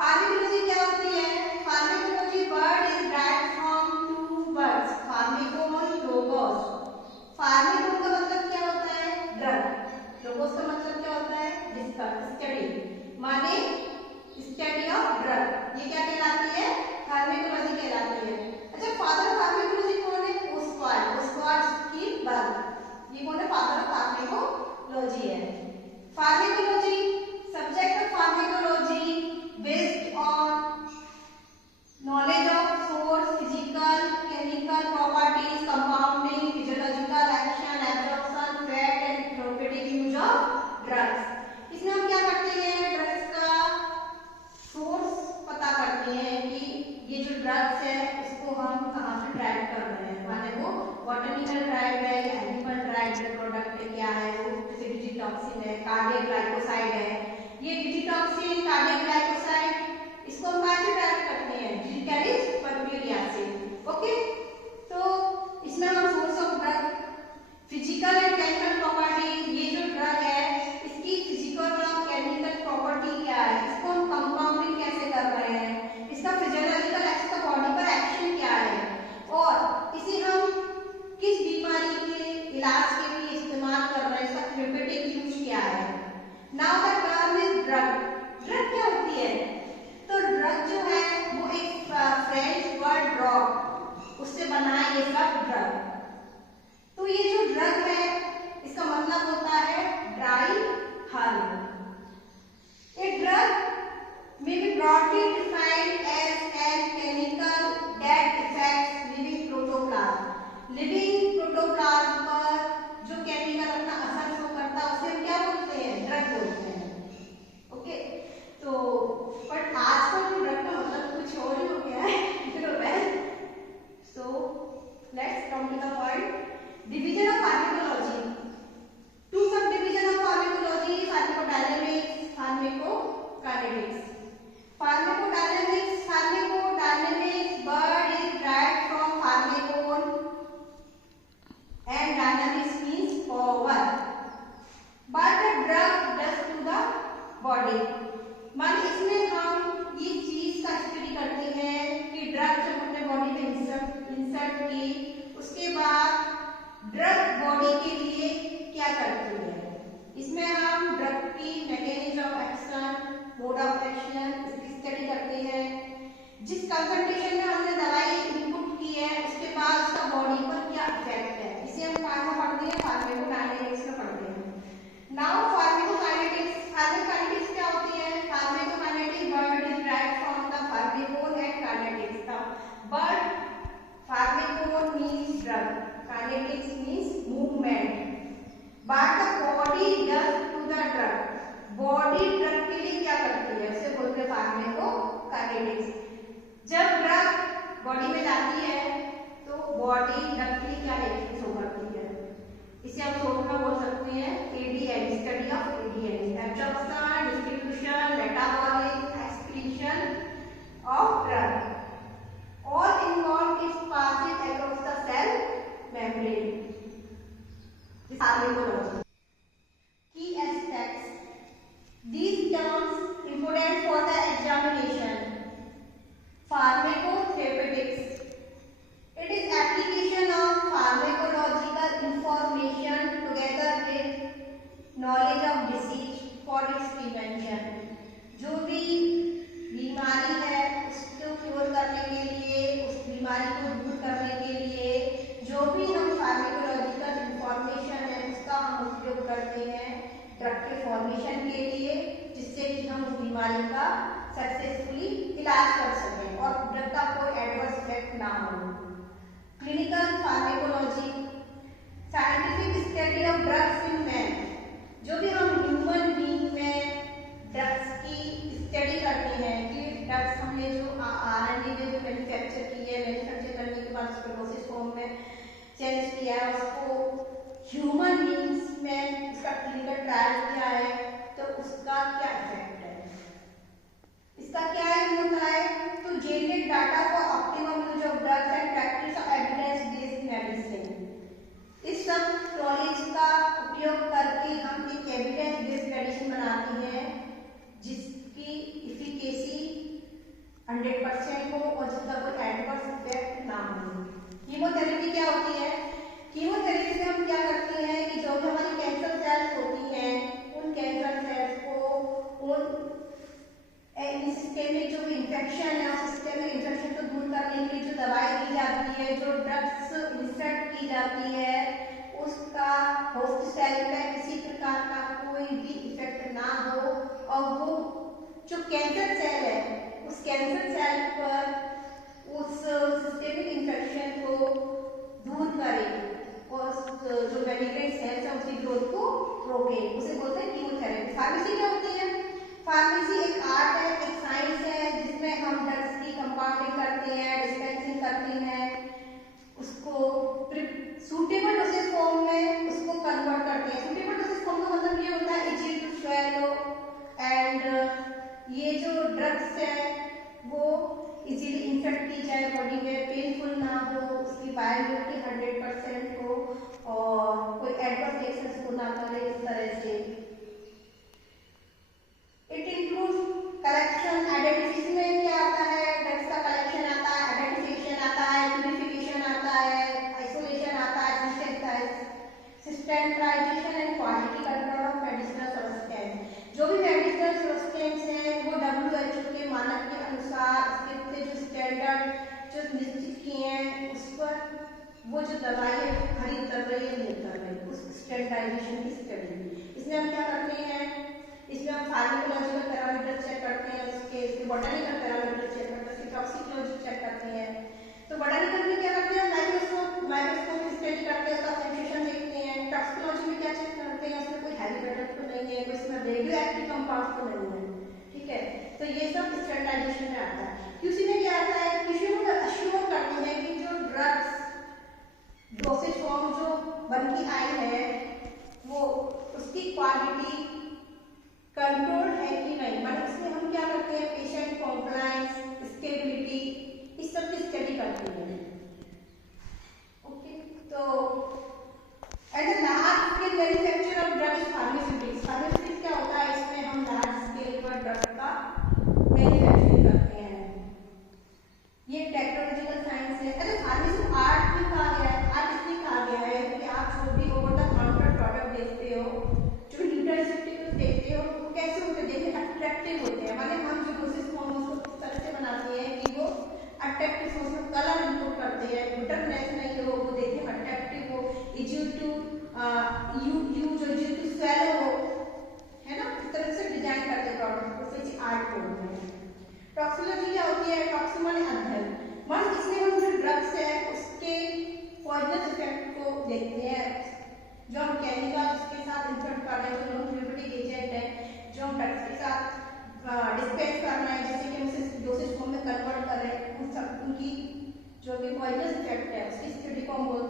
फार्मिकोलॉजी क्या होती है? Pharmacology word is derived from two words, pharmakon, logos. Pharmakon का मतलब क्या होता है? ड्रग। लोगोस का मतलब क्या होता है? जिसका स्टडी, माने स्टडी ऑफ ड्रग। ये क्या कहलाती है? फार्मिकोलॉजी कहलाती है। अच्छा, फादर फार्मिकोलॉजी कौन है? Oswald, Oswald Schmiedeberg. ये कौन है? फादर ऑफ फार्मिकोलॉजी है। Pharmacology, subject of pharmacology based on knowledge of source, physical, chemical properties, compounding, physiological action, absorption, fat and therapeutic use of drugs। इसमें हम क्या करते हैं? ड्रग्स का सोर्स पता करते हैं कि ये जो ड्रग्स है इसको हम कहाँ से ड्राइव कर रहे हैं, माने वो बॉटनिकल ड्राइव है या एनिमल ड्राइव प्रोडक्ट क्या है, वो जैसे डिजिटॉक्सिन है, कार्डियक ग्लाइकोसाइड है। ये डिजिटॉक्सिन, कार्डियक ग्लाइकोसाइड इसको हम कहाँ से ड्राइव करते हैं? डिजिटलिस परम्यूरिया से। ओके, तो इसमें हम source of drug, physical and chemical property, ये जो ड्रग है इसकी फिजिकल और केमिकल प्रॉपर्टी क्या है, इसको हम कंपाउंडिंग कैसे कर रहे हैं, इसका फिजियोलॉजिकल एक्शन, बॉडी पर एक्शन क्या है, और इसे हम किस बीमारी के इलाज के लिए इस्तेमाल कर रहे हैं, इसका थेरेप्यूटिक यूज क्या है। Now the term is drug. Drug क्या होती है? तो ड्रग जो है वो एक फ्रेंच वर्ड ड्रग, उससे बना है ये सब ड्रग। तो ये जो ड्रग है इसका मतलब होता है dry herb. A drug may be broadly defined as an chemical that affects living protoplasm। Living protoplasm पर जो केमिकल अपना असर शो करता है उसे हम क्या बोलते हैं? ड्रग बोलते हैं। ओके, तो बट आजकल तो ड्रग का मतलब कुछ और ही हो गया है। So let's come to the point. Division of pharmacology, two sub division of pharmacology, pharmacodynamics, pharmacokinetics. Pharmacodynamics, pharmacodynamics word is derived from pharmakon and dynamics means power, but the drug does to the body। मान इसमें हम ये चीज का study करते हैं कि drug जब हमने बॉडी में इंसर्ट की उसके बाद ड्रग बॉडी के लिए क्या करती है। इसमें हम ड्रग की mechanism of action, mode of action इसकी स्टडी करते हैं। जिस कंसंट्रेशन में हमने दवाई इनपुट की है उसके बाद उसका बॉडी पर क्या इफेक्ट है, इसे हम कहाँ पढ़ते हैं? फार्माकोडायनामिक्स में पढ़ते हैं। Now pharmacokinetics. फार्माकोकाइनेटिक्स क्या होती है? Pharmacokinetic word is derived from the pharmacon and kinetics। But pharmacon means drug, kinetics means movement, but the body does to the drug। Body drug के लिए क्या करती है उसे बोलते हैं फार्माकोकाइनेटिक्स। जब ड्रग बॉडी में जाती है तो बॉडी ड्रग के लिए क्या एक्शन शो करती है, इसे हम शॉर्ट में बोल सकते हैं ADN, study of ADN, absorption, distribution, metabolic excretion of drug, all involve its passing across the cell membrane. Pharmacology की aspects, these terms important for the examination। Pharmacotherapeutics, it is application of pharmacological information together with knowledge of disease for its prevention। जो भी बीमारी है उसको cure करने के लिए, उस बीमारी को दूर करने के लिए जो भी हम फार्माकोलॉजिकल इंफॉर्मेशन है उसका हम उपयोग करते हैं ड्रग के फॉर्मेशन के लिए, जिससे कि हम उस बीमारी का सक्सेसफुली इलाज कर सकें और ड्रग का कोई एडवर्स इफेक्ट ना हो। Clinical pharmacology, scientific study of drugs in man. जो भी हम ह्यूमन बीइंग में ड्रग्स की स्टडी करते हैं कि ड्रग्स हमने जो RNA में जो मैन्युफैक्चर की है, मैन्युफैक्चर करने के बाद उसको डोसेज फॉर्म में चेंज किया है, उसको ह्यूमन बीइंग्स में उसका क्लिनिकल ट्रायल किया है, तो उसका क्या इफेक्ट है, इसका क्या होता है। तो generate data for optimum use of drugs and practice of evidence based medicine. इस सब नॉलेज का उपयोग करके हम एक एविडेंस बेस्ड मेडिसिन बनाते हैं जिसकी इफिकेसी इन्फेक्शन या सिस्टमिक इन्फेक्शन को दूर करने के लिए जो दवाई दी जाती है, जो ड्रग्स इंसर्ट की जाती है, उसका होस्ट सेल पे किसी प्रकार का कोई भी इफेक्ट ना हो और वो जो कैंसर सेल है उस कैंसर सेल पर उस सिस्टमिक इन्फेक्शन को दूर करे और जो बेनिग्रेंट सेल्स है उसकी ग्रोथ को रोके, उसे बोलते हैं कीमोथेरेपी। फार्मेसी क्या होती है? फार्मेसी एक आर्ट है, एक साइंस है जिसमें हम ड्रग्स की कंपाउंडिंग करते हैं, डिस्पेंसिंग करते हैं, उसको सूटेबल डोसेज फॉर्म में उसको कन्वर्ट करते हैं। सूटेबल डोसेज फॉर्म का मतलब ये होता है इजी टू स्वेलो एंड ये जो ड्रग्स है वो इजीली इंसर्ट की जाए बॉडी में, पेनफुल ना हो, उसकी बायोअवेलेबिलिटी 100% हो और कोई एडवर्स रिएक्शंस को ना करे इस तरह से। इट इंक्लूड्स कलेक्शन, आइडेंटिफिकेशन में क्या आता है? ड्रग्स का कलेक्शन आता है, आइडेंटिफिकेशन आता है, प्यूरिफिकेशन आता है, आइसोलेशन आता है, systematization and quality control of medicinal substance. जो भी मेडिसिनल सब्सटेंस है वो WHO के मानक के अनुसार उसके जो स्टैंडर्ड जो निश्चित किए हैं उस पर वो जो दवाई है खरीद कर रही है नहीं कर रही, उस स्टैंडर्डाइजेशन की स्टडी। इसमें हम क्या करते हैं? इसमें हम फार्माकोलॉजिकल पैरामीटर चेक करते हैं, उसके बॉटनिकल पैरामीटर चेक करते हैं, उसकी टॉक्सिकोलॉजी चेक करते हैं। तो बॉटनिकल में क्या करते हैं? माइक्रोस्कोप स्टडी करते हैं, उसका सेंसेशन देखते हैं। टॉक्सिकोलॉजी में क्या चेक करते हैं? उसमें कोई हैवी मेटल तो नहीं है, कोई इसमें रेडियो एक्टिव कंपाउंड तो नहीं है, ठीक है। तो ये सब स्टैंडर्डाइजेशन में आता है। क्यूसी में क्या आता है? क्यूसी में अश्योर करते हैं कि जो ड्रग्स डोसेज फॉर्म जो बन के आई है वो उसकी क्वालिटी कंट्रोल है कि नहीं, मतलब इसमें हम क्या करते हैं? पेशेंट कॉम्प्लायंस, स्टेबिलिटी, इस सब की स्टडी करते हैं। ओके, तो at the large scale manufacture of drugs pharmaceutics. Pharmaceutics क्या होता है? इसमें हम लार्ज स्केल पर ड्रग का मैन्युफैक्चरिंग करते हैं। ये टेक्नोलॉजिकल साइंस है। अरे फार्मेसी आर्ट भी कहा गया है। आर्ट इसलिए कहा गया है क्योंकि आप जो भी ओवर द काउंटर प्रोडक्ट देखते हो, जो न्यूट्रास्यूटिकल्स देखते हो, वो कैसे होते हैं? देखने अट्रैक्टिव होते हैं, माने हम जो डोसेज फॉर्म उसको इस तरह से बनाते हैं कि वो अट्रैक्टिव हो, उसमें कलर इनपुट करते हैं, बिटरनेस नहीं हो, वो देखने में अट्रैक्टिव हो, इजी टू जो स्वेलो हो, है ना? इस तरह से डिजाइन करते हैं प्रोडक्ट को, फिर आर्ट बोलते हैं। टॉक्सिकोलॉजी क्या होती है? टॉक्सिक माने अध्ययन, मान इसमें हम जो ड्रग्स है उसके पॉइजनस इफेक्ट को देखते हैं, जो हम केमिकल के साथ इंसर्ट कर रहे हैं, जो नॉन थेरेप्यूटिक एजेंट है, जो हम ड्रग्स के साथ डिस्पेंस कर रहे हैं, जैसे कि हम इसे डोसेज फॉर्म में कन्वर्ट कर रहे हैं, उन सब उनकी जो भी पॉइजनस इफेक्ट है उसकी स्टडी को हम बोलते हैं